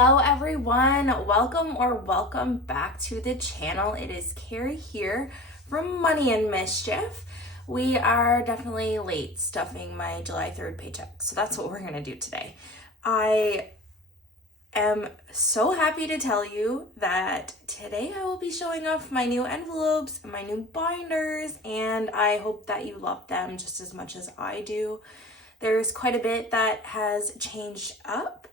Hello everyone, welcome back to the channel. It is Carrie here from Money and Mischief. We are definitely late stuffing my July 3rd paycheck, so that's what we're gonna do today. I am so happy to tell you that today I will be showing off my new envelopes, my new binders, and I hope that you love them just as much as I do. There's quite a bit that has changed up,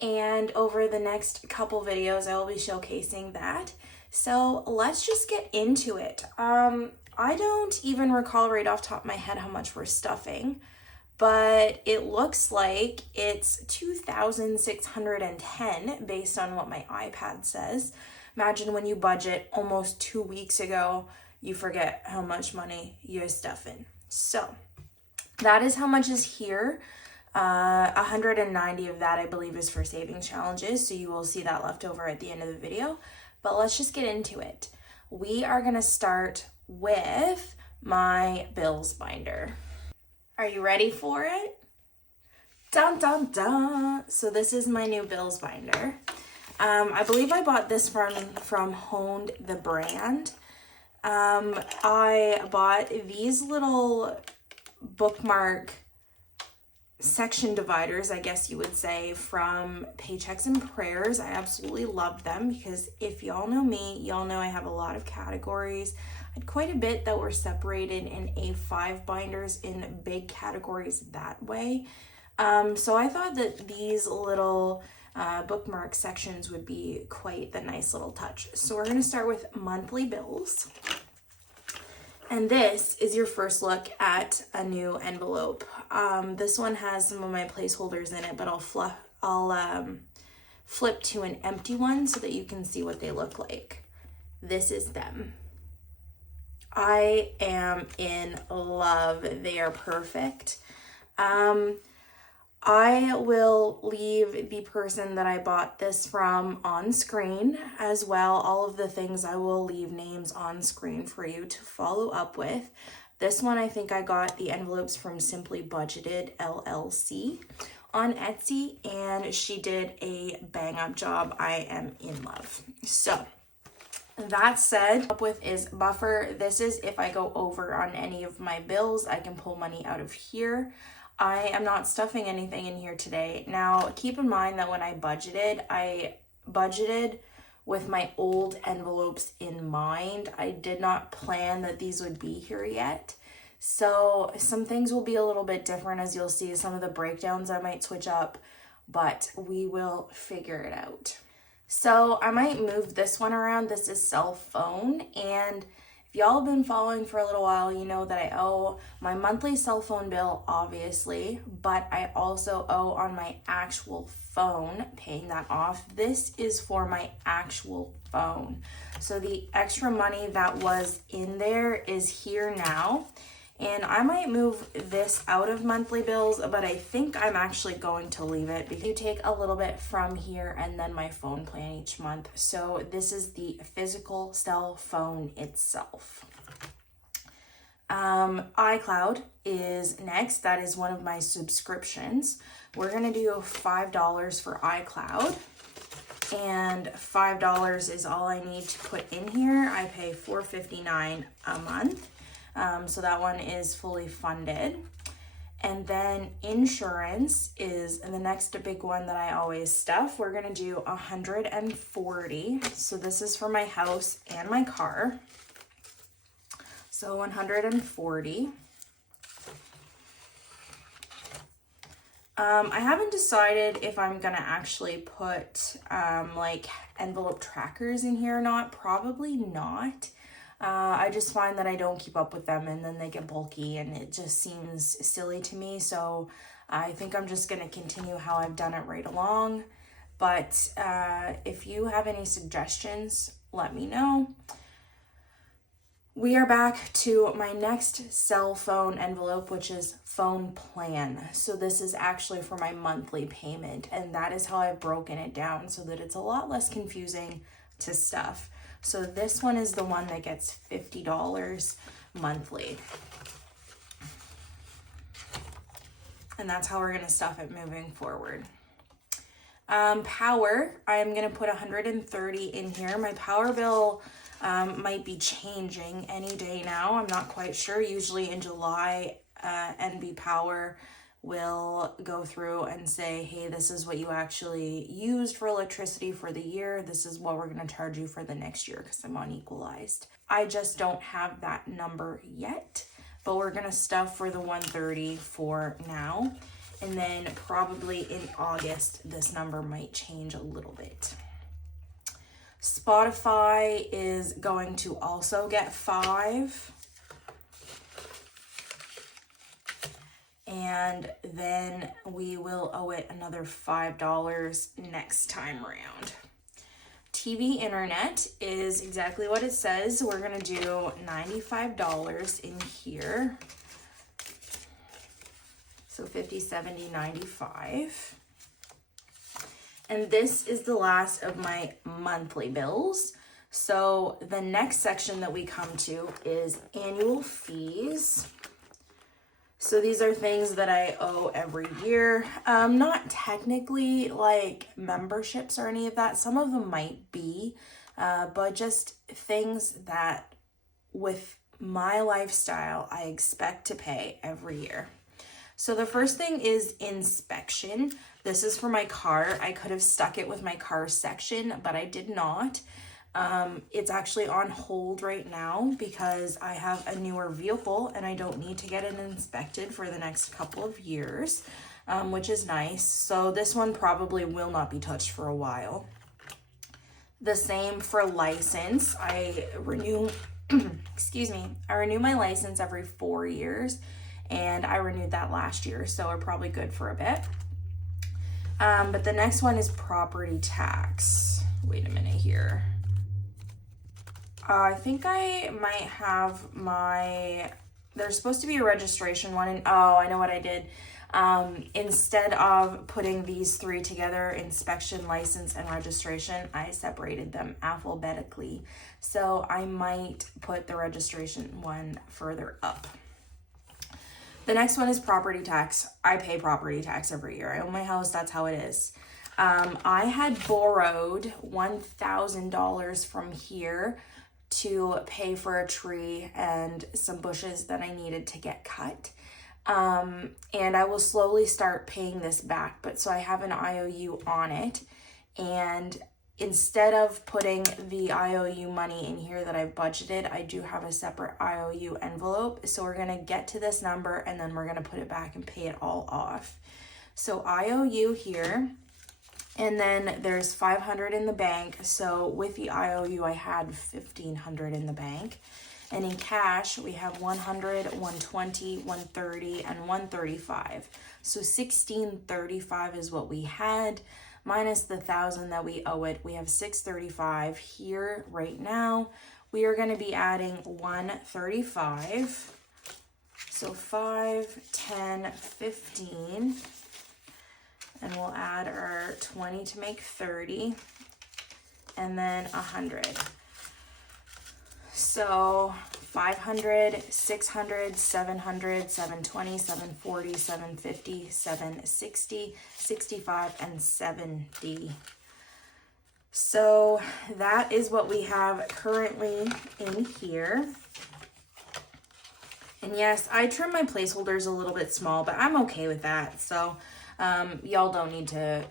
and over the next couple videos I will be showcasing that. So let's just get into it. I don't even recall right off the top of my head how much we're stuffing, but it looks like it's 2,610 based on what my iPad says. Imagine when you budget almost 2 weeks ago, you forget how much money you're stuffing. So that is how much is here. 190 of that I believe is for savings challenges, so you will see that left over at the end of the video. But let's just get into it. We are gonna start with my bills binder. Are you ready for it? Dun dun dun! So this is my new bills binder. I believe I bought this from Honed the brand. I bought these little bookmark section dividers, I guess you would say, from Paychecks and Prayers. I absolutely love them because if y'all know me, y'all know I have a lot of categories. I had quite a bit that were separated in A5 binders in big categories that way. So I thought that these little bookmark sections would be quite the nice little touch. So we're going to start with monthly bills. And this is your first look at a new envelope. This one has some of my placeholders in it, but I'll flip to an empty one so that you can see what they look like. This is them. I am in love. They are perfect. I will leave the person that I bought this from on screen as well. All of the things I will leave names on screen for you to follow up with. This one, I think I got the envelopes from Simply Budgeted LLC on Etsy, and she did a bang up job. I am in love. So that said, up with is buffer. This is if I go over on any of my bills, I can pull money out of here. I am not stuffing anything in here today. Now, keep in mind that when I budgeted with my old envelopes in mind. I did not plan that these would be here yet. So some things will be a little bit different, as you'll see. Some of the breakdowns I might switch up, but we will figure it out. So I might move this one around. This is cell phone, and if y'all have been following for a little while, you know that I owe my monthly cell phone bill, obviously, but I also owe on my actual phone, paying that off. This is for my actual phone. So the extra money that was in there is here now. And I might move this out of monthly bills, but I think I'm actually going to leave it because you take a little bit from here and then my phone plan each month. So this is the physical cell phone itself. iCloud is next. That is one of my subscriptions. We're going to do $5 for iCloud. And $5 is all I need to put in here. I pay $4.59 a month. So that one is fully funded. And then insurance is the next big one that I always stuff. We're gonna do $140. So this is for my house and my car. So $140. I haven't decided if I'm gonna actually put like envelope trackers in here or not. Probably not. I just find that I don't keep up with them and then they get bulky and it just seems silly to me. So I think I'm just going to continue how I've done it right along. But if you have any suggestions, let me know. We are back to my next cell phone envelope, which is phone plan. So this is actually for my monthly payment, and that is how I've broken it down so that it's a lot less confusing to stuff. So this one is the one that gets $50 monthly. And that's how we're going to stuff it moving forward. Power, I'm going to put 130 in here. My power bill might be changing any day now. I'm not quite sure. Usually in July, NB Power will go through and say, hey, this is what you actually used for electricity for the year. This is what we're going to charge you for the next year because I'm unequalized. I just don't have that number yet, but we're going to stuff for the 130 for now. And then probably in August, this number might change a little bit. Spotify is going to also get 5. And then we will owe it another $5 next time around. TV internet is exactly what it says. We're gonna do $95 in here. So 50, 70, 95. And this is the last of my monthly bills. So the next section that we come to is annual fees. So these are things that I owe every year. Not technically like memberships or any of that. Some of them might be, but just things that with my lifestyle, I expect to pay every year. So the first thing is inspection. This is for my car. I could have stuck it with my car section, but I did not. It's actually on hold right now because I have a newer vehicle and I don't need to get it inspected for the next couple of years, which is nice. So this one probably will not be touched for a while. The same for license. I renew, excuse me, I renew my license every 4 years. And I renewed that last year, so we're probably good for a bit. But the next one is property tax. Wait a minute here. I think I might have there's supposed to be a registration one, and oh, I know what I did. Instead of putting these 3 together, inspection, license, and registration, I separated them alphabetically. So I might put the registration one further up. The next one is property tax. I pay property tax every year. I own my house, that's how it is. I had borrowed $1,000 from here to pay for a tree and some bushes that I needed to get cut. And I will slowly start paying this back, but so I have an IOU on it. And instead of putting the IOU money in here that I've budgeted, I do have a separate IOU envelope. So we're gonna get to this number and then we're gonna put it back and pay it all off. So IOU here, and then there's 500 in the bank. So with the IOU, I had 1,500 in the bank. And in cash, we have 100, 120, 130, and 135. So 1,635 is what we had. Minus the 1,000 that we owe it, we have 635 here right now. We are going to be adding 135. So 5, 10, 15. And we'll add our 20 to make 30. And then 100. So 500, 600, 700, 720, 740, 750, 760, 65, and 70. So that is what we have currently in here. And yes, I trim my placeholders a little bit small, but I'm okay with that. So y'all don't need to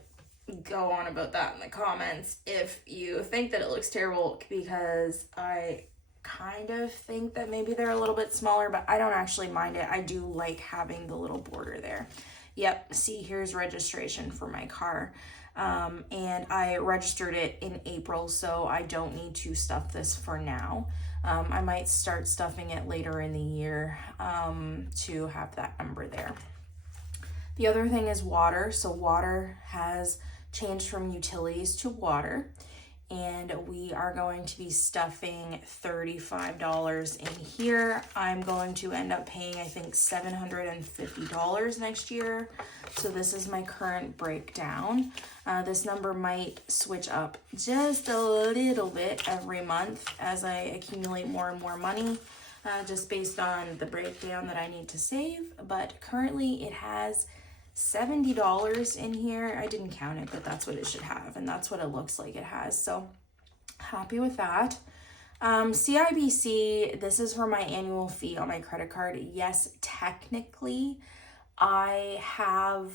go on about that in the comments if you think that it looks terrible, because I kind of think that maybe they're a little bit smaller, but I don't actually mind it. I do like having the little border there. Yep, see, here's registration for my car. And I registered it in April, so I don't need to stuff this for now. I might start stuffing it later in the year to have that number there. The other thing is water. So water has changed from utilities to water, and we are going to be stuffing $35 in here. I'm going to end up paying, I think, $750 next year. So this is my current breakdown. This number might switch up just a little bit every month as I accumulate more and more money, just based on the breakdown that I need to save. But currently it has $70 in here. I didn't count it, but that's what it should have, and that's what it looks like it has. So happy with that. CIBC, this is for my annual fee on my credit card. Yes, technically, I have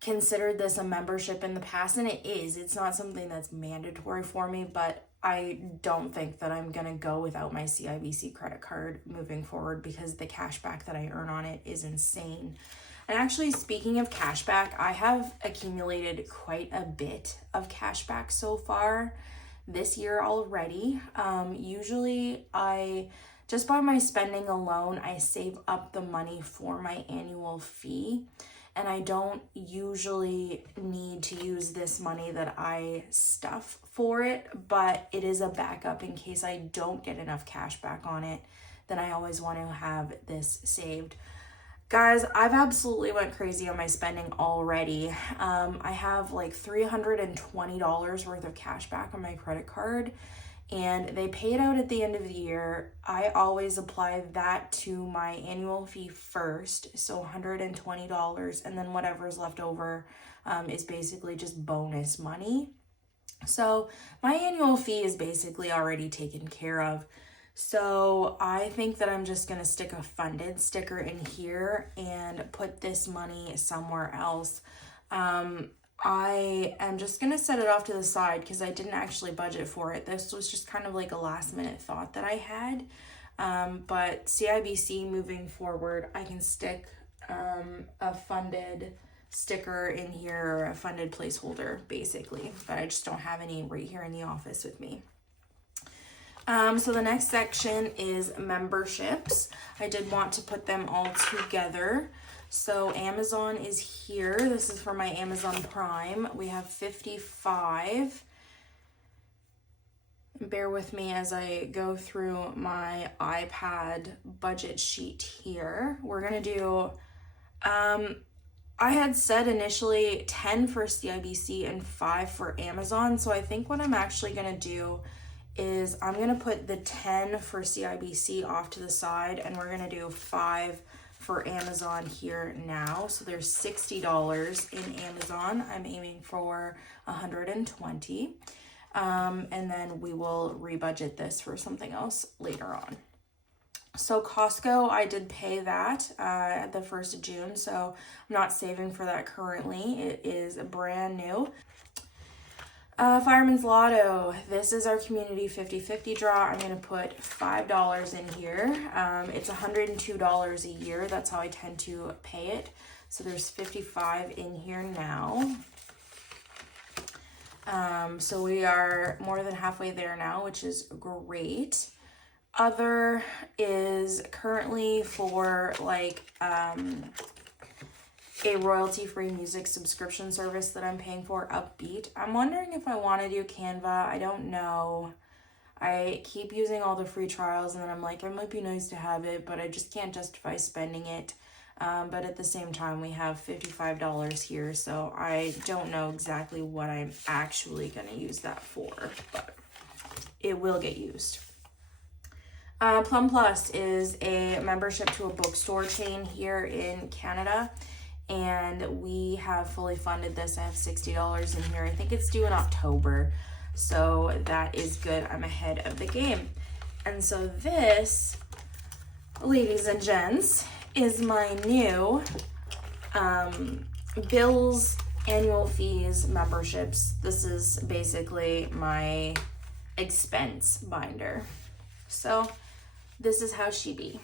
considered this a membership in the past, and it is. It's not something that's mandatory for me, but I don't think that I'm going to go without my CIBC credit card moving forward because the cash back that I earn on it is insane. And actually, speaking of cash back, I have accumulated quite a bit of cash back so far this year already. Usually just by my spending alone, I save up the money for my annual fee, and I don't usually need to use this money that I stuff for it, but it is a backup in case I don't get enough cash back on it. Then I always want to have this saved. Guys, I've absolutely went crazy on my spending already. I have like $320 worth of cash back on my credit card, and they pay it out at the end of the year. I always apply that to my annual fee first, so $120, and then whatever's left over is basically just bonus money. So my annual fee is basically already taken care of. So I think that I'm just going to stick a funded sticker in here and put this money somewhere else. I am just going to set it off to the side because I didn't actually budget for it. This was just kind of like a last minute thought that I had. But CIBC moving forward, I can stick a funded sticker in here, or a funded placeholder basically, but I just don't have any right here in the office with me. So the next section is memberships. I did want to put them all together. So Amazon is here. This is for my Amazon Prime. We have 55. Bear with me as I go through my iPad budget sheet here. We're going to do, I had said initially 10 for CIBC and 5 for Amazon. So I think what I'm actually going to do is I'm going to put the 10 for CIBC off to the side, and we're going to do 5 for Amazon here now. So there's $60 in Amazon. I'm aiming for 120. And then we will rebudget this for something else later on. So Costco, I did pay that at the 1st of June, so I'm not saving for that currently. It is brand new. Fireman's Lotto, this is our community 50-50 draw. I'm going to put $5 in here. It's $102 a year. That's how I tend to pay it. So there's 55 in here now. So we are more than halfway there now, which is great. Other is currently for like a royalty-free music subscription service that I'm paying for, Upbeat. I'm wondering if I want to do Canva. I don't know. I keep using all the free trials, and then I'm like, it might be nice to have it, but I just can't justify spending it. But at the same time, we have $55 here, so I don't know exactly what I'm actually going to use that for, but it will get used. Plum Plus is a membership to a bookstore chain here in Canada, and we have fully funded this. I have $60 in here. I think it's due in October, so that is good. I'm ahead of the game. And so this, ladies and gents, is my new bills, annual fees, memberships. This is basically my expense binder. So this is how she be.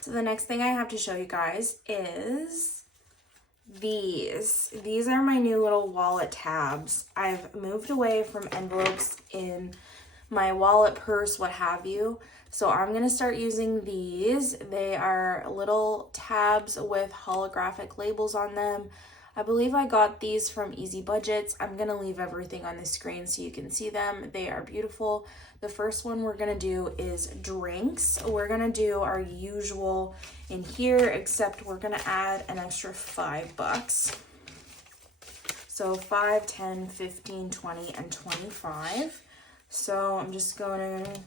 So the next thing I have to show you guys is these. These are my new little wallet tabs. I've moved away from envelopes in my wallet, purse, what have you. So I'm going to start using these. They are little tabs with holographic labels on them. I believe I got these from Easy Budgets. I'm going to leave everything on the screen so you can see them. They are beautiful. The first one we're going to do is drinks. We're going to do our usual in here, except we're going to add an extra $5. So 5, 10, 15, 20, and 25. So I'm just going to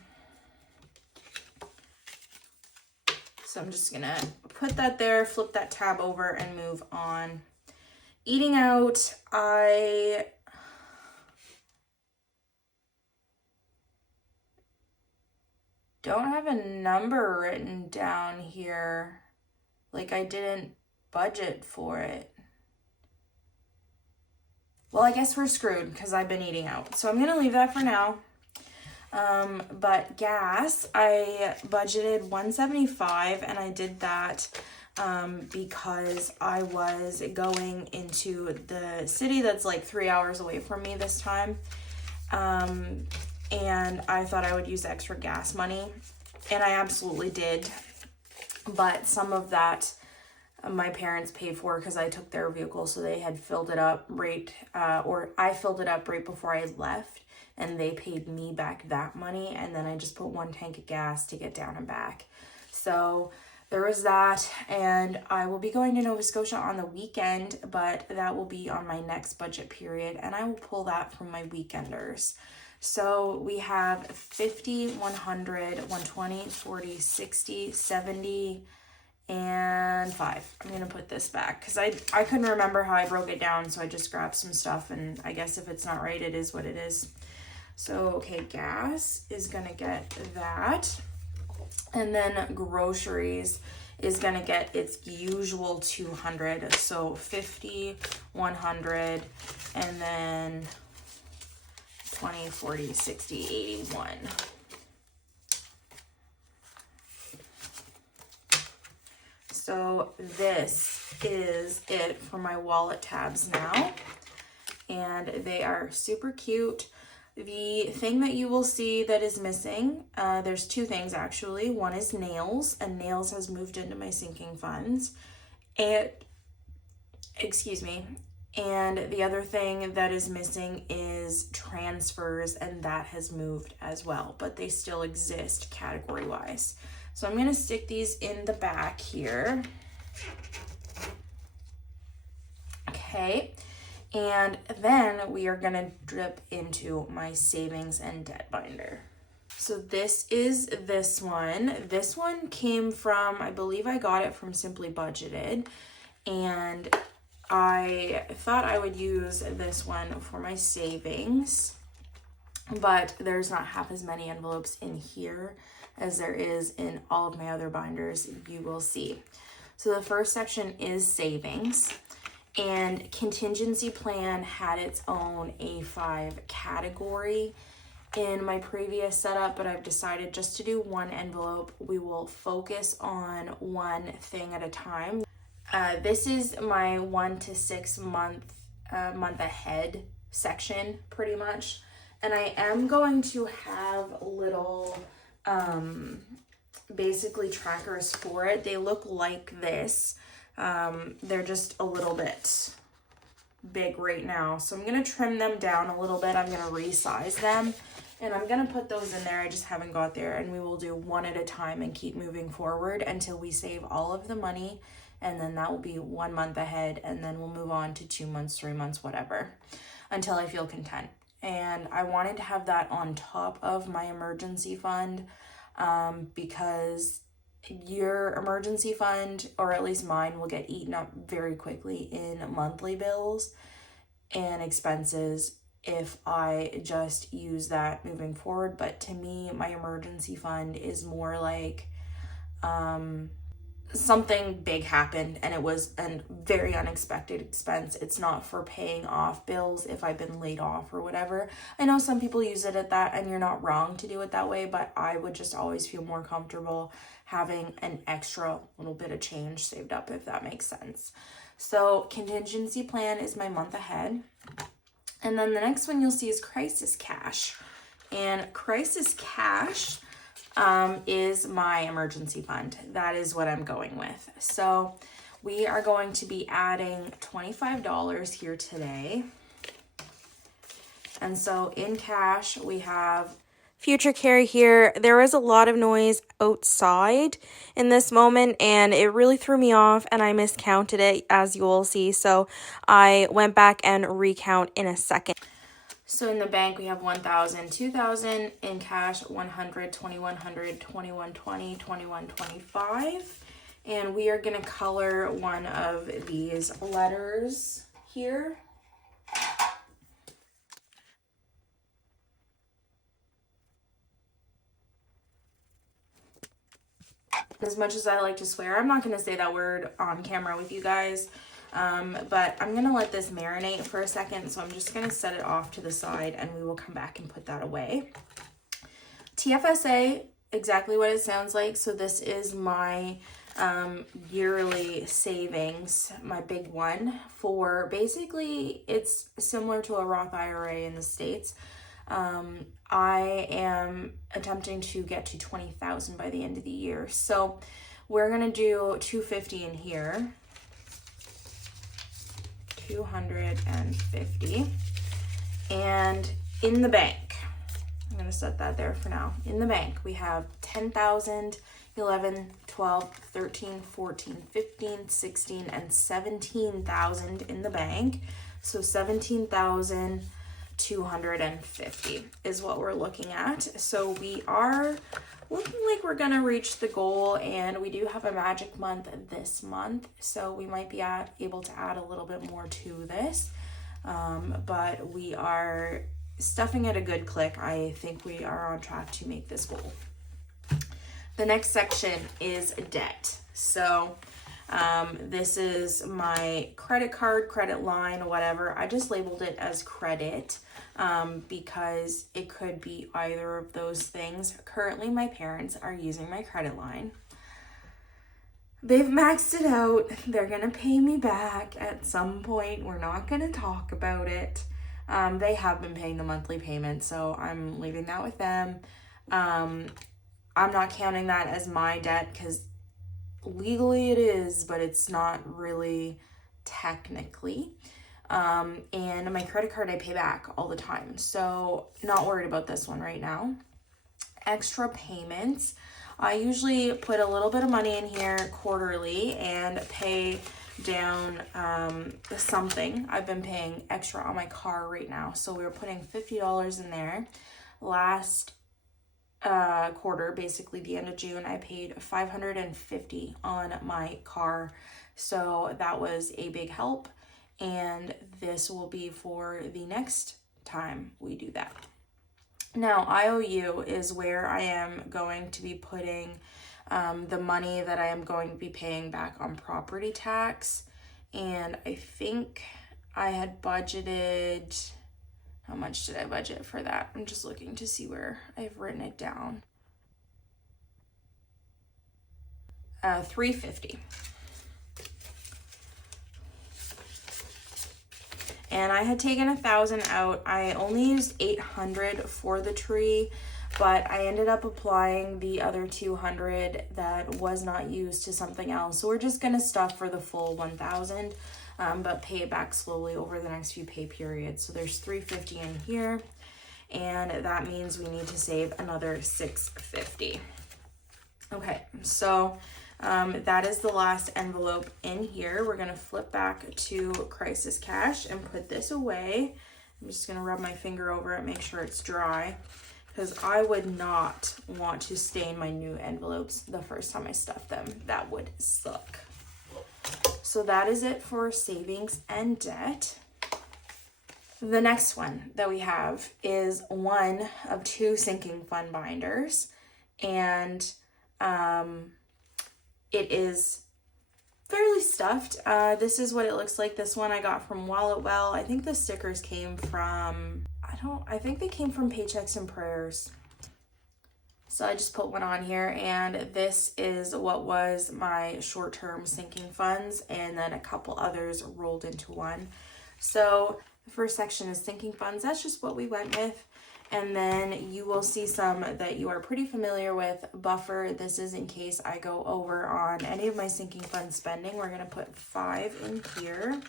So I'm just gonna put that there, flip that tab over, and move on. Eating out, I don't have a number written down here. Like I didn't budget for it. Well, I guess we're screwed because I've been eating out. So I'm gonna leave that for now. But gas, I budgeted $175, and I did that because I was going into the city that's like 3 hours away from me this time. And I thought I would use extra gas money, and I absolutely did. But some of that my parents paid for because I took their vehicle, so they had filled it up or I filled it up right before I left, and they paid me back that money, and then I just put 1 tank of gas to get down and back. So there was that, and I will be going to Nova Scotia on the weekend, but that will be on my next budget period, and I will pull that from my weekenders. So we have 50, 100, 120, 40, 60, 70, and 5. I'm going to put this back because I couldn't remember how I broke it down, so I just grabbed some stuff, and I guess if it's not right, it is what it is. So, okay, gas is going to get that. And then groceries is going to get its usual 200. So 50, 100, and then 20, 40, 60, 81. So this is it for my wallet tabs now. And they are super cute. The thing that you will see that is missing, there's 2 things actually. One is nails, and nails has moved into my sinking funds. And, excuse me. And the other thing that is missing is transfers, and that has moved as well, but they still exist category-wise. So I'm gonna stick these in the back here. Okay. And then we are gonna drip into my savings and debt binder. So this is this one. This one came from, I believe I got it from Simply Budgeted, and I thought I would use this one for my savings, but there's not half as many envelopes in here as there is in all of my other binders, you will see. So the first section is savings. And contingency plan had its own A5 category in my previous setup, but I've decided just to do 1 envelope. We will focus on one thing at a time. This is my 1 to 6 month ahead section pretty much. And I am going to have little basically trackers for it. They look like this. They're just a little bit big right now. So I'm going to trim them down a little bit. I'm going to resize them, and I'm going to put those in there. I just haven't got there, and we will do 1 at a time and keep moving forward until we save all of the money. And then that will be 1 month ahead. And then we'll move on to 2 months, 3 months, whatever, until I feel content. And I wanted to have that on top of my emergency fund, because your emergency fund, or at least mine, will get eaten up very quickly in monthly bills and expenses if I just use that moving forward. But to me, my emergency fund is more like something big happened and it was a very unexpected expense. It's not for paying off bills if I've been laid off or whatever. I know some people use it at that, and you're not wrong to do it that way, but I would just always feel more comfortable having an extra little bit of change saved up, if that makes sense. So contingency plan is my month ahead. And then the next one you'll see is crisis cash. And crisis cash is my emergency fund. That is what I'm going with. So we are going to be adding $25 here today. And so in cash, we have future carry here. There was a lot of noise outside in this moment, and it really threw me off, and I miscounted it, as you will see. So I went back and recount in a second. So in the bank, we have 1,000, 2,000 in cash, 100, 2,100, 2,120, 2,125. And we are gonna color one of these letters here. As much as I like to swear, I'm not gonna say that word on camera with you guys. But I'm gonna let this marinate for a second, so I'm just gonna set it off to the side and we will come back and put that away. TFSA, exactly what it sounds like. So this is my yearly savings, my big one for basically, it's similar to a Roth IRA in the States. I am attempting to get to 20,000 by the end of the year. So we're gonna do 250 in here. 250. And in the bank, I'm gonna set that there for now. In the bank, we have 10,000, 11, 12, 13, 14, 15, 16, and 17,000 in the bank. So 17,250 is what we're looking at. So we are looking like we're gonna reach the goal, and we do have a magic month this month, so we might be able to add a little bit more to this, but we are stuffing at a good click. I think we are on track to make this goal. The next section is debt. So this is my credit card, credit line, whatever. I just labeled it as credit because it could be either of those things. Currently, my parents are using my credit line. They've maxed it out. They're gonna pay me back at some point. We're not gonna talk about it. They have been paying the monthly payment, so I'm leaving that with them. I'm not counting that as my debt because legally it is, but it's not really technically. And my credit card I pay back all the time, so not worried about this one right now. Extra payments, I usually put a little bit of money in here quarterly and pay down something. I've been paying extra on my car right now, so we were putting $50 in there. Last quarter, basically the end of June, I paid $550 on my car, so that was a big help, and this will be for the next time we do that. Now, IOU is where I am going to be putting the money that I am going to be paying back on property tax, and I think I had budgeted, how much did I budget for that? I'm just looking to see where I've written it down. $350. And I had taken 1,000 out. I only used 800 for the tree, but I ended up applying the other 200 that was not used to something else. So we're just gonna stuff for the full 1,000, but pay it back slowly over the next few pay periods. So there's 350 in here, and that means we need to save another 650. Okay, so that is the last envelope in here. We're gonna flip back to crisis cash and put this away. I'm just gonna rub my finger over it, make sure it's dry, because I would not want to stain my new envelopes the first time I stuff them. That would suck. So that is it for savings and debt. The next one that we have is one of two sinking fund binders, and it is fairly stuffed. This is what it looks like. This one I got from Wallet Well. I think the stickers came from, I think they came from Paychecks and Prayers. So I just put one on here, and this is what was my short-term sinking funds, and then a couple others rolled into one. So the first section is sinking funds. That's just what we went with. And then you will see some that you are pretty familiar with. Buffer, this is in case I go over on any of my sinking fund spending. We're gonna put 5 in here.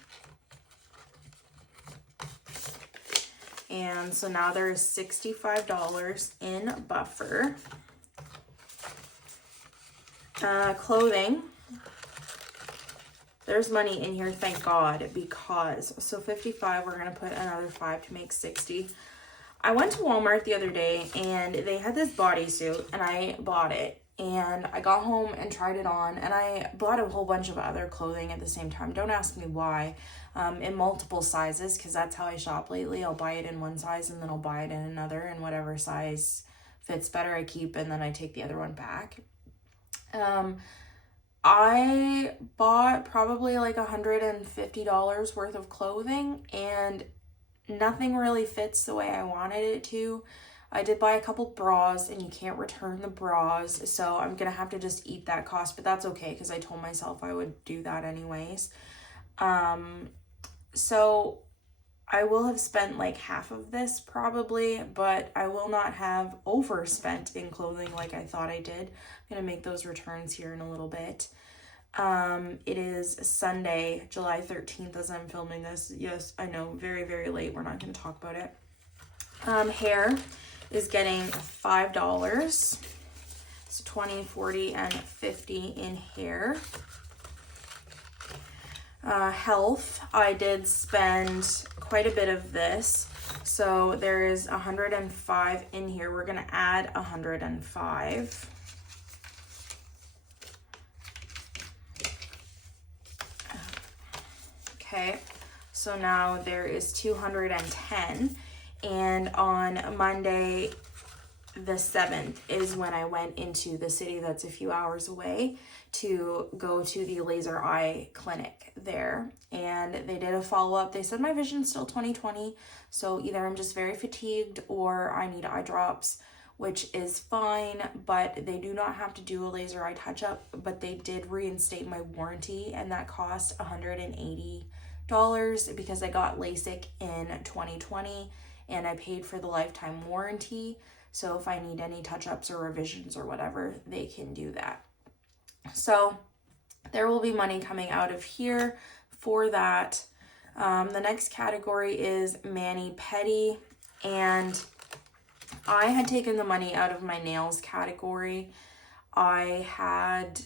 And so now there's $65 in buffer. Clothing, there's money in here, thank God, because, so 55, we're going to put another 5 to make 60. I went to Walmart the other day and they had this bodysuit and I bought it, and I got home and tried it on, and I bought a whole bunch of other clothing at the same time. Don't ask me why, in multiple sizes, because that's how I shop lately. I'll buy it in one size and then I'll buy it in another, and whatever size fits better I keep, and then I take the other one back. I bought probably like $150 worth of clothing, and nothing really fits the way I wanted it to. I did buy a couple bras, and you can't return the bras, so I'm gonna have to just eat that cost, but that's okay because I told myself I would do that anyways. So I will have spent like half of this probably, but I will not have overspent in clothing like I thought I did. I'm gonna make those returns here in a little bit. It is Sunday, July 13th as I'm filming this. Yes, I know, very, very late. We're not gonna talk about it. Hair is getting $5. So 20, 40, and 50 in hair. Health, I did spend quite a bit of this. So there is 105 in here. We're gonna add 105. Okay, so now there is 210. And on Monday the 7th is when I went into the city that's a few hours away to go to the laser eye clinic there, and they did a follow-up. They said my vision's still 20/20, so either I'm just very fatigued or I need eye drops, which is fine, but they do not have to do a laser eye touch-up. But they did reinstate my warranty, and that cost $180 because I got LASIK in 2020 and I paid for the lifetime warranty. So if I need any touch-ups or revisions or whatever, they can do that. So there will be money coming out of here for that. The next category is mani-pedi, and I had taken the money out of my nails category. I had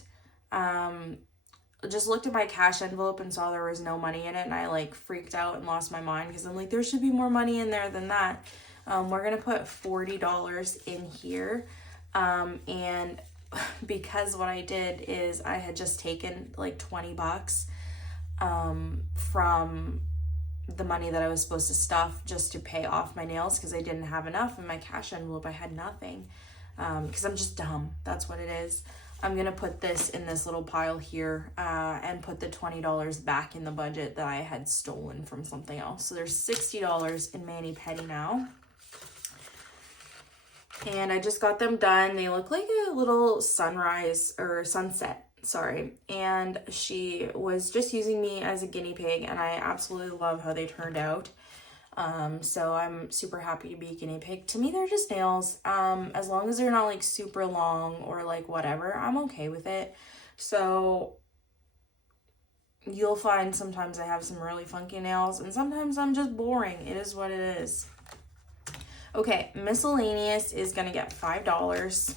just looked at my cash envelope and saw there was no money in it, and I like freaked out and lost my mind because I'm like, there should be more money in there than that. We're gonna put $40 in here, and because what I did is I had just taken like $20 from the money that I was supposed to stuff just to pay off my nails because I didn't have enough in my cash envelope. I had nothing because I'm just dumb. That's what it is. I'm gonna put this in this little pile here and put the $20 back in the budget that I had stolen from something else. So there's $60 in mani-pedi now. And I just got them done. They look like a little sunrise or sunset, sorry. And she was just using me as a guinea pig, and I absolutely love how they turned out. So I'm super happy to be a guinea pig. To me, they're just nails. As long as they're not like super long or like whatever, I'm okay with it. So you'll find sometimes I have some really funky nails, and sometimes I'm just boring. It is what it is. Okay, miscellaneous is gonna get $5.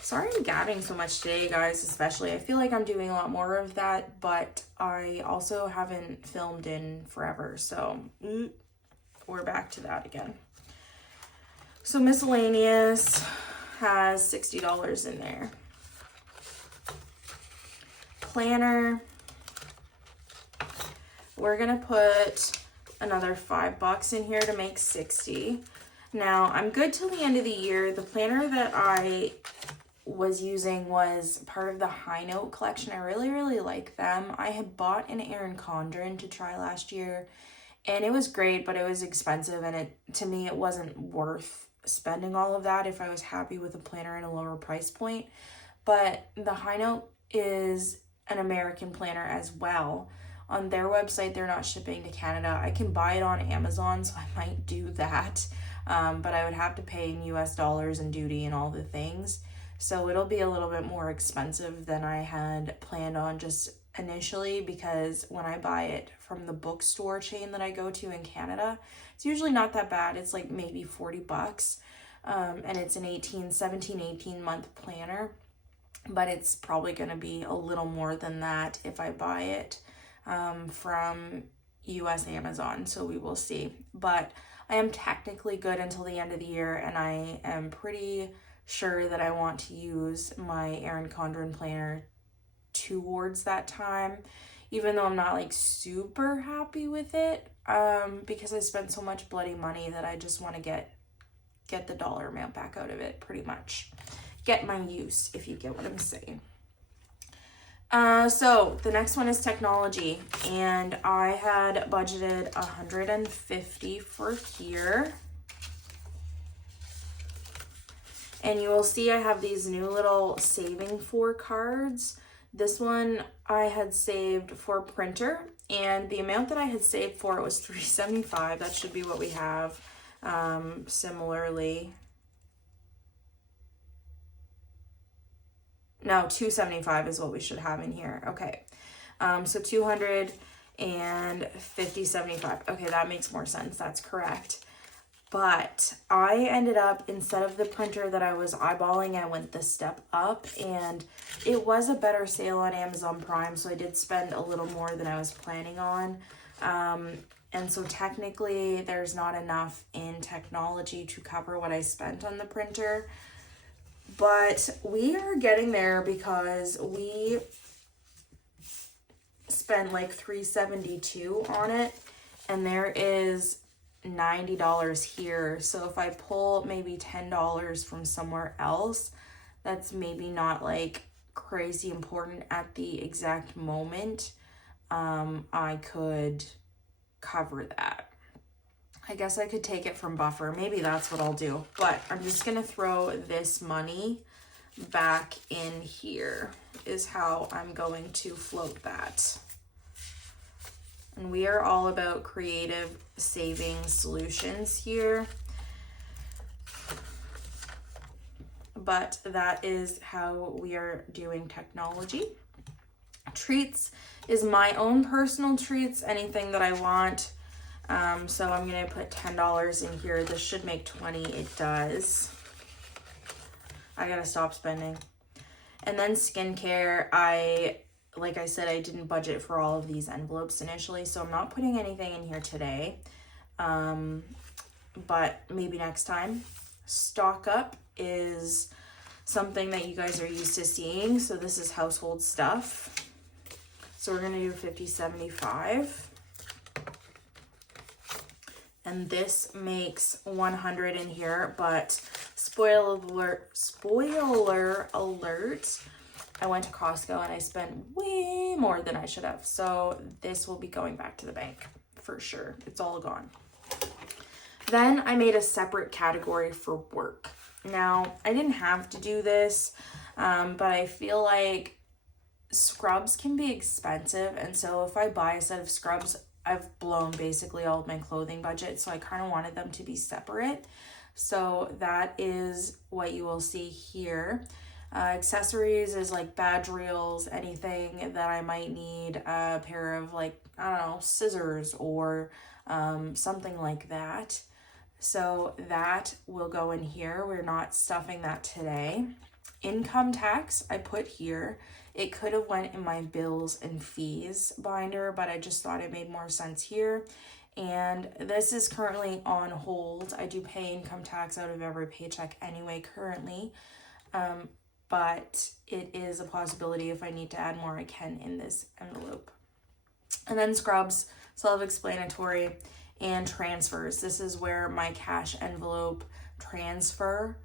Sorry I'm gabbing so much today, guys, especially. I feel like I'm doing a lot more of that, but I also haven't filmed in forever, so we're back to that again. So miscellaneous has $60 in there. Planner, we're gonna put another $5 in here to make 60. Now I'm good till the end of the year. The planner that I was using was part of the High Note collection. I really like them. I had bought an Erin Condren to try last year, and it was great, but it was expensive, and to me it wasn't worth spending all of that if I was happy with a planner at a lower price point. But the High Note is an American planner as well. On their website, they're not shipping to Canada. I can buy it on Amazon, so I might do that. But I would have to pay in US dollars and duty and all the things. So it'll be a little bit more expensive than I had planned on just initially, because when I buy it from the bookstore chain that I go to in Canada, it's usually not that bad. It's like maybe $40. And it's an 18 month planner. but it's probably going to be a little more than that if I buy it from US Amazon, so we will see. But I am technically good until the end of the year, and I am pretty sure that I want to use my Erin Condren planner towards that time, even though I'm not like super happy with it, because I spent so much bloody money that I just want to get the dollar amount back out of it, pretty much. Get my use, if you get what I'm saying. So the next one is technology, and I had budgeted $150 for here. And you will see I have these new little saving for cards. This one I had saved for printer, and the amount that I had saved for it was $375. That should be what we have. Similarly, no, $275 is what we should have in here. Okay, so $250.75. Okay, that makes more sense. That's correct. But I ended up, instead of the printer that I was eyeballing, I went the step up, and it was a better sale on Amazon Prime, so I did spend a little more than I was planning on. And so technically there's not enough in technology to cover what I spent on the printer. But we are getting there because we spent like $372 on it, and there is $90 here. So if I pull maybe $10 from somewhere else, that's maybe not like crazy important at the exact moment, I could cover that. I guess I could take it from buffer. Maybe that's what I'll do. But I'm just going to throw this money back in here is how I'm going to float that. And we are all about creative saving solutions here. But that is how we are doing technology. Treats is my own personal treats, anything that I want. So I'm going to put $10 in here. This should make $20. It does. I got to stop spending. And then skincare, like I said, I didn't budget for all of these envelopes initially, so I'm not putting anything in here today. But maybe next time. Stock up is something that you guys are used to seeing. So this is household stuff. So we're going to do $50.75. And this makes $100 in here, but spoiler alert, I went to Costco and I spent way more than I should have. So this will be going back to the bank for sure. It's all gone. Then I made a separate category for work. Now, I didn't have to do this, but I feel like scrubs can be expensive. And so if I buy a set of scrubs, I've blown basically all of my clothing budget. So I kind of wanted them to be separate. So that is what you will see here. Accessories is like badge reels, anything that I might need, a pair of like, I don't know, scissors or something like that. So that will go in here. We're not stuffing that today. Income tax I put here. It could have went in my bills and fees binder, but I just thought it made more sense here. And this is currently on hold. I do pay income tax out of every paycheck anyway currently, but it is a possibility if I need to add more, I can in this envelope. And then scrubs, self-explanatory, and transfers. This is where my cash envelope transfer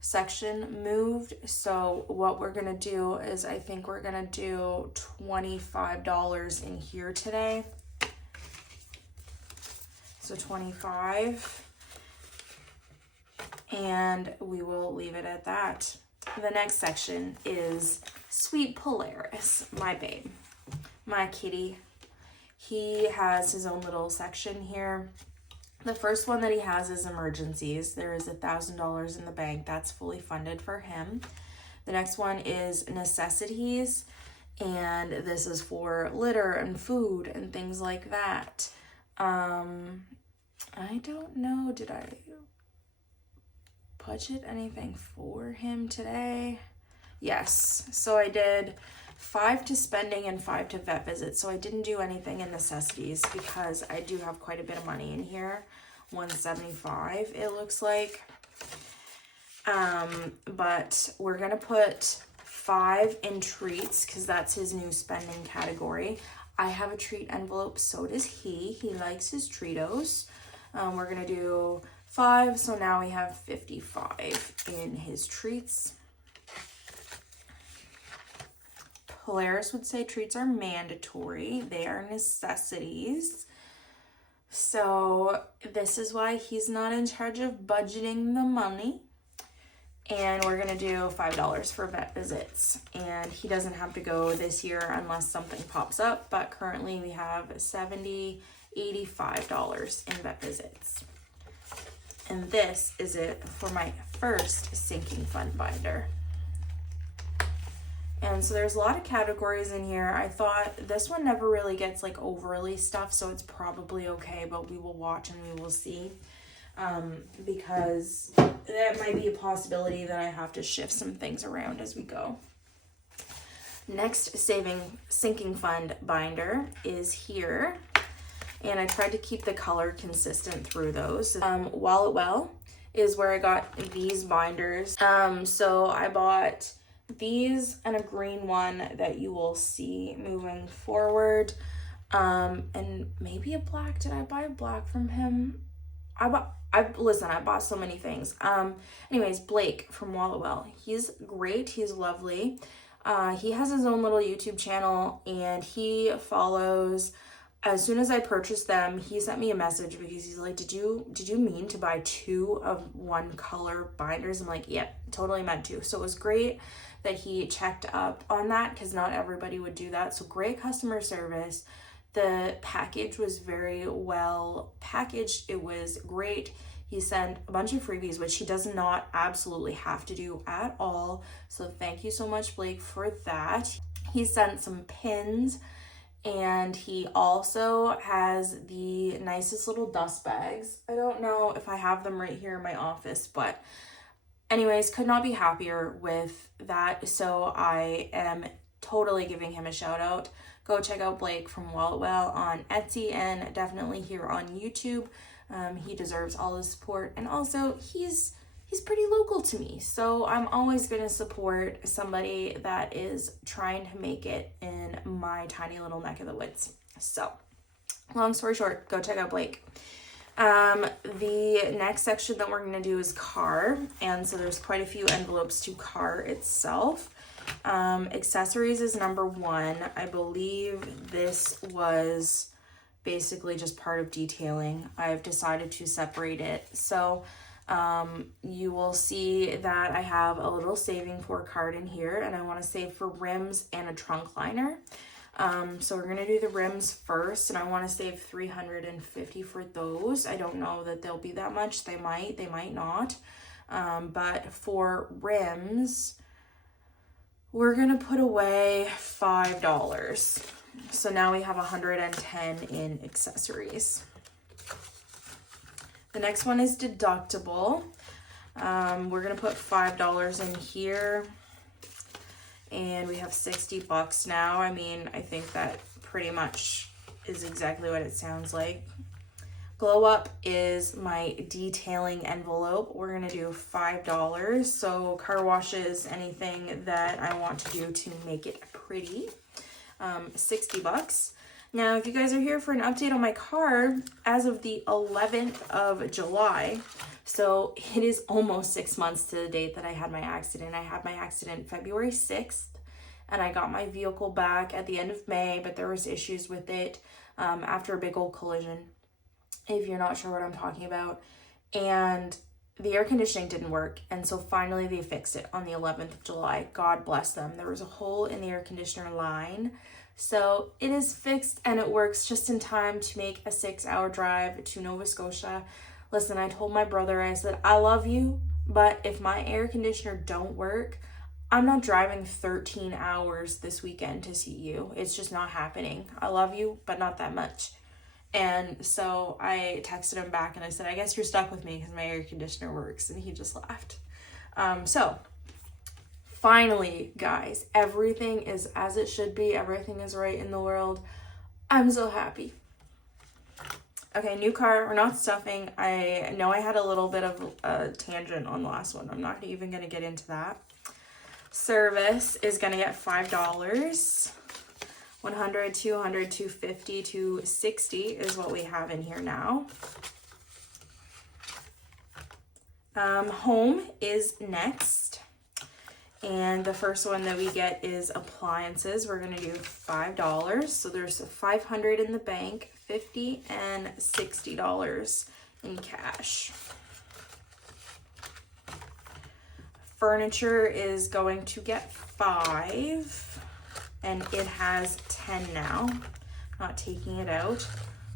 section moved. So what we're gonna do is I think we're gonna do $25 in here today. So 25, and we will leave it at that. The next section is Sweet Polaris, my babe, my kitty. He has his own little section here. The first one that he has is emergencies. There is $1,000 in the bank. That's fully funded for him. The next one is necessities, and this is for litter and food and things like that. I don't know, did I budget anything for him today? Yes, so I did 5 to spending and 5 to vet visits. So I didn't do anything in necessities because I do have quite a bit of money in here. $175 it looks like. But we're gonna put 5 in treats because that's his new spending category. I have a treat envelope, so does he. He likes his Treatos. We're gonna do 5, so now we have 55 in his treats. Polaris would say treats are mandatory. They are necessities. So this is why he's not in charge of budgeting the money. And we're gonna do $5 for vet visits. And he doesn't have to go this year unless something pops up, but currently we have $70, $85 in vet visits. And this is it for my first sinking fund binder. And so there's a lot of categories in here. I thought this one never really gets like overly stuffed, so it's probably okay, but we will watch and we will see. Because that might be a possibility that I have to shift some things around as we go. Next sinking fund binder is here. And I tried to keep the color consistent through those. Wallet Well is where I got these binders. So I bought these and a green one that you will see moving forward. And maybe a black. Did I buy a black from him? I bought so many things. Anyways, Blake from Wallet Well. He's great. He's lovely. He has his own little YouTube channel and he follows. As soon as I purchased them, he sent me a message because he's like, did you mean to buy 2 of one color binders? I'm like, yep, totally meant to. So it was great that he checked up on that because not everybody would do that. So great customer service. The package was very well packaged. It was great. He sent a bunch of freebies, which he does not absolutely have to do at all. So thank you so much, Blake, for that. He sent some pins. And he also has the nicest little dust bags. I don't know if I have them right here in my office, but anyways, could not be happier with that. So I am totally giving him a shout out. Go check out Blake from Wallet Well on Etsy and definitely here on YouTube. He deserves all the support. And also he's pretty local to me. So I'm always going to support somebody that is trying to make it in my tiny little neck of the woods. So long story short, go check out Blake. The next section that we're going to do is car. And so there's quite a few envelopes to car itself. Accessories is number 1. I believe this was basically just part of detailing. I've decided to separate it. So you will see that I have a little saving for card in here and I want to save for rims and a trunk liner. So we're going to do the rims first and I want to save $350 for those. I don't know that they'll be that much. They might not. But for rims, we're going to put away $5. So now we have $110 in accessories. The next one is deductible. We're gonna put $5 in here and we have $60 now. I mean, I think that pretty much is exactly what it sounds like. Glow Up is my detailing envelope. We're gonna do $5. So car washes, anything that I want to do to make it pretty. $60. Now, if you guys are here for an update on my car, as of the 11th of July, so it is almost 6 months to the date that I had my accident. I had my accident February 6th, and I got my vehicle back at the end of May, but there was issues with it after a big old collision, if you're not sure what I'm talking about. And the air conditioning didn't work, and so finally they fixed it on the 11th of July. God bless them. There was a hole in the air conditioner line. So it is fixed and it works just in time to make a 6-hour drive to Nova Scotia. Listen, I told my brother, I said, I love you, but if my air conditioner don't work, I'm not driving 13 hours this weekend to see you. It's just not happening. I love you, but not that much. And so I texted him back and I said, I guess you're stuck with me because my air conditioner works. And he just laughed. So Finally, guys, everything is as it should be. Everything is right in the world. I'm so happy. Okay, new car. We're not stuffing. I know I had a little bit of a tangent on the last one. I'm not even going to get into that. Service is going to get $5. 100, 200, 250, 260 is what we have in here now. Home is next. And the first one that we get is appliances. We're going to do $5. So there's $500 in the bank, $50 and $60 in cash. Furniture is going to get $5 and it has $10 now. Not taking it out.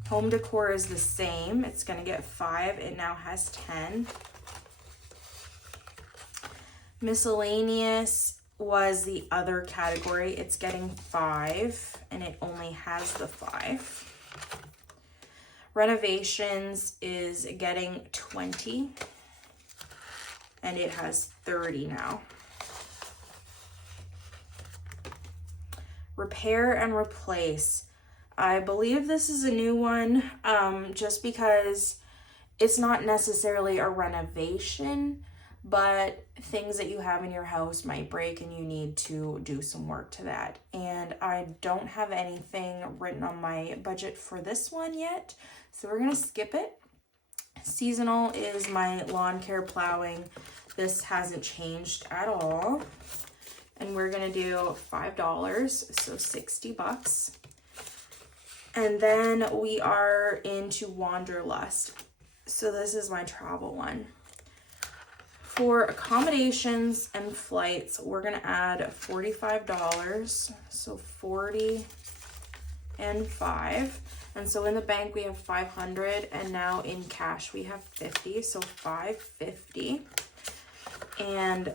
Home decor is the same. It's going to get $5. It now has $10. Miscellaneous was the other category. It's getting $5 and it only has the $5. Renovations is getting $20 and it has $30 now. Repair and replace. I believe this is a new one, just because it's not necessarily a renovation, but things that you have in your house might break and you need to do some work to that. And I don't have anything written on my budget for this one yet, so we're gonna skip it. Seasonal is my lawn care plowing. This hasn't changed at all. And we're gonna do $5, so $60. And then we are into Wanderlust. So this is my travel one. For accommodations and flights, we're gonna add $45, so 40 and 5. And so in the bank we have 500, and now in cash we have 50, so 550. And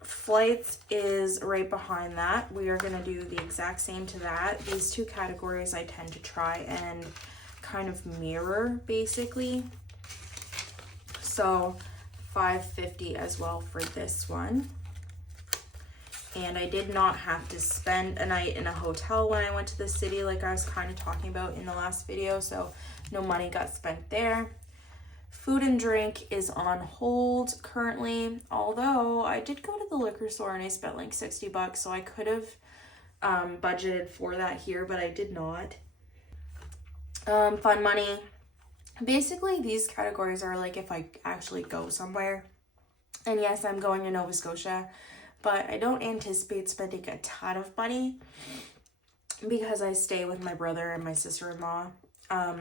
flights is right behind that. We are gonna do the exact same to that. These two categories I tend to try and kind of mirror basically. So $550 as well for this one. And I did not have to spend a night in a hotel when I went to the city, like I was kind of talking about in the last video, so no money got spent there. Food and drink is on hold currently, although I did go to the liquor store and I spent like $60, so I could have budgeted for that here, but I did not. Fun money. Basically, these categories are like if I actually go somewhere. And yes, I'm going to Nova Scotia, but I don't anticipate spending a ton of money because I stay with my brother and my sister-in-law.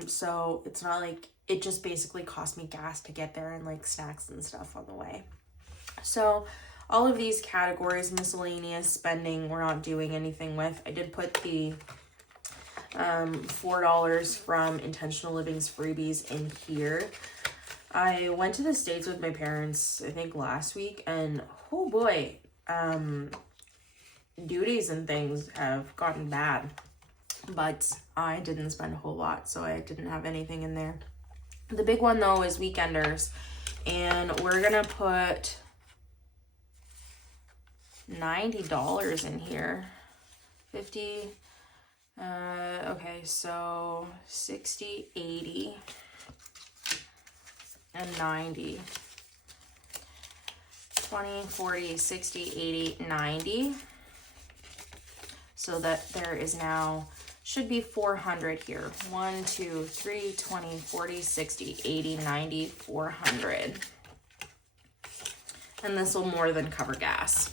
So it's not like, it just basically cost me gas to get there and like snacks and stuff on the way. So all of these categories, miscellaneous spending, we're not doing anything with. I did put the $4 from Intentional Living's freebies in here. I went to the States with my parents, I think last week, and oh boy, duties and things have gotten bad, but I didn't spend a whole lot, so I didn't have anything in there. The big one though is weekenders, and we're gonna put $90 in here. 50, okay, so 60, 80, and 90. 20, 40, 60, 80, 90. So that there is now, should be 400 here. 1, 2, 3, 20, 40, 60, 80, 90, 400. And this will more than cover gas.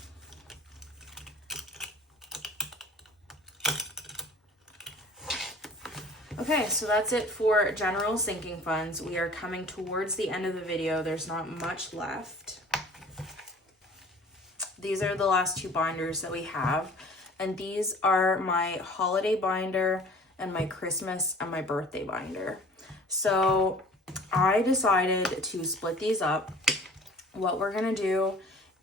Okay, so that's it for general sinking funds. We are coming towards the end of the video. There's not much left. These are the last two binders that we have. And these are my holiday binder and my Christmas and my birthday binder. So I decided to split these up. What we're gonna do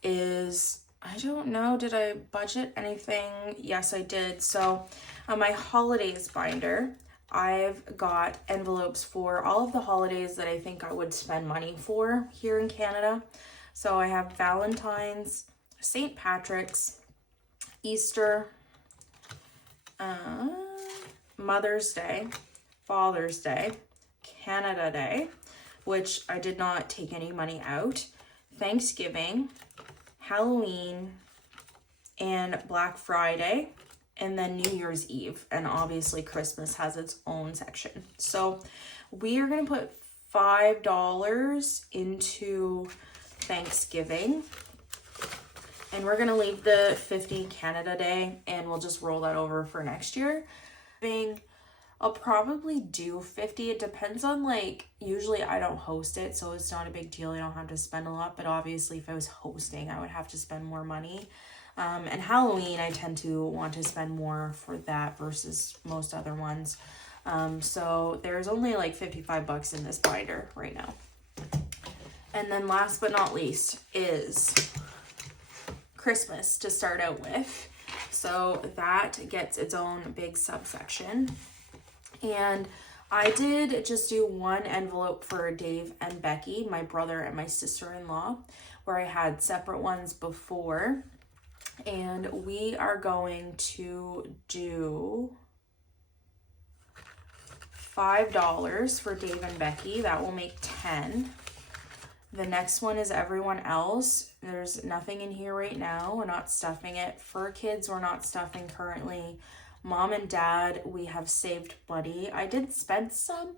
is, I don't know, did I budget anything? Yes, I did. So on my holidays binder, I've got envelopes for all of the holidays that I think I would spend money for here in Canada. So I have Valentine's, St. Patrick's, Easter, Mother's Day, Father's Day, Canada Day, which I did not take any money out, Thanksgiving, Halloween, and Black Friday, and then New Year's Eve. And obviously Christmas has its own section. So we are going to put $5 into Thanksgiving, and we're going to leave the 50 Canada Day, and we'll just roll that over for next year. I'll probably do 50. It depends on, like, usually I don't host it, so it's not a big deal. I don't have to spend a lot, but obviously if I was hosting, I would have to spend more money. And Halloween, I tend to want to spend more for that versus most other ones. So there's only like $55 in this binder right now. And then last but not least is Christmas to start out with. So that gets its own big subsection. And I did just do one envelope for Dave and Becky, my brother and my sister-in-law, where I had separate ones before. And we are going to do $5 for Dave and Becky. That will make 10. The next one is everyone else. There's nothing in here right now. We're not stuffing it. For kids, we're not stuffing currently. Mom and Dad, we have saved money. I did spend some.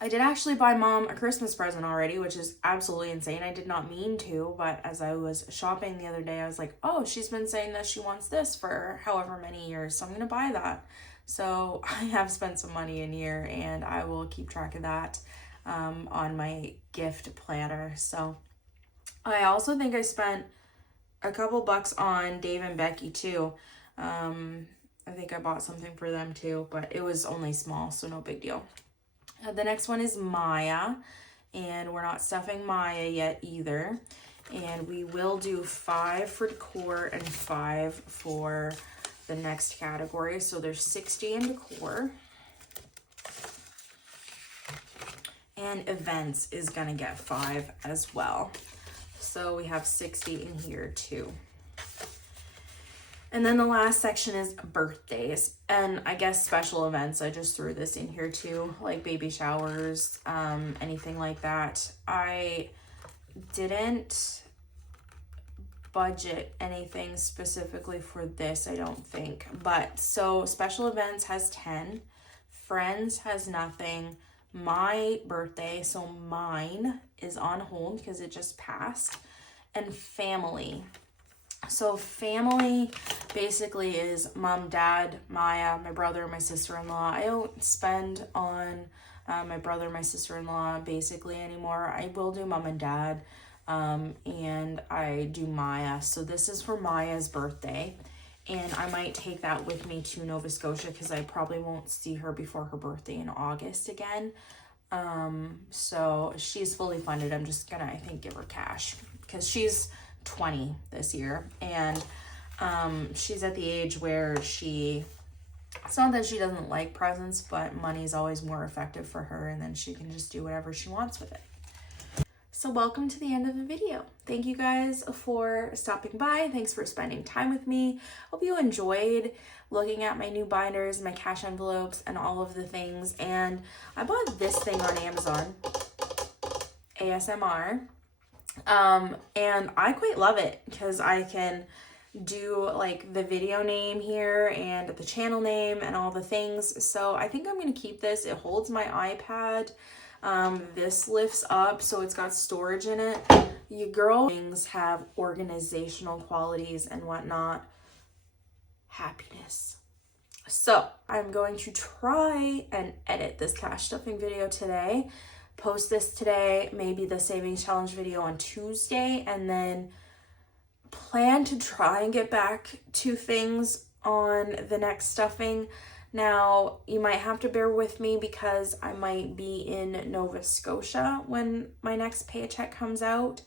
I did actually buy Mom a Christmas present already, which is absolutely insane. I did not mean to, but as I was shopping the other day, I was like, oh, she's been saying that she wants this for however many years, so I'm going to buy that. So I have spent some money in here, and I will keep track of that on my gift planner. So I also think I spent a couple bucks on Dave and Becky too. I think I bought something for them too, but it was only small, so no big deal. The next one is Maya, and we're not stuffing Maya yet either. And we will do 5 for decor and 5 for the next category. So there's 60 in decor. And events is gonna get 5 as well. So we have 60 in here too. And then the last section is birthdays, and I guess special events. I just threw this in here too, like baby showers, anything like that. I didn't budget anything specifically for this, I don't think. But so special events has 10, friends has nothing, my birthday, so mine is on hold because it just passed, and family. So family basically is mom, dad, Maya, my brother, my sister-in-law. I don't spend on my brother, my sister-in-law basically anymore. I will do mom and dad, and I do Maya. So this is for Maya's birthday, and I might take that with me to Nova Scotia because I probably won't see her before her birthday in August again. So she's fully funded. I'm just gonna, I think, give her cash because she's 20 this year, and she's at the age where it's not that she doesn't like presents, but money's always more effective for her, and then she can just do whatever she wants with it. So welcome to the end of the video. Thank you guys for stopping by. Thanks for spending time with me. Hope you enjoyed looking at my new binders, my cash envelopes, and all of the things. And I bought this thing on Amazon, ASMR. And I quite love it because I can do like the video name here and the channel name and all the things. So I think I'm going to keep this. It holds my iPad. This lifts up, so it's got storage in it. You girl things have organizational qualities and whatnot. Happiness. So I'm going to try and edit this cash stuffing video today. Post this today, maybe the savings challenge video on Tuesday, and then plan to try and get back to things on the next stuffing. Now, you might have to bear with me because I might be in Nova Scotia when my next paycheck comes out,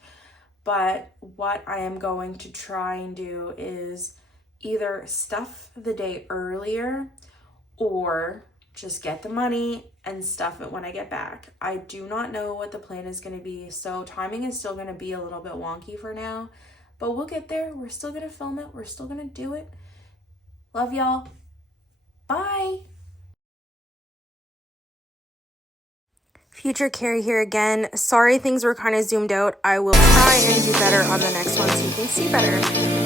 but what I am going to try and do is either stuff the day earlier or just get the money and stuff it when I get back. I do not know what the plan is going to be, so timing is still going to be a little bit wonky for now, but we'll get there. We're still going to film it. We're still going to do it. Love y'all. Bye. Future Carrie here again. Sorry things were kind of zoomed out. I will try and do better on the next one so you can see better.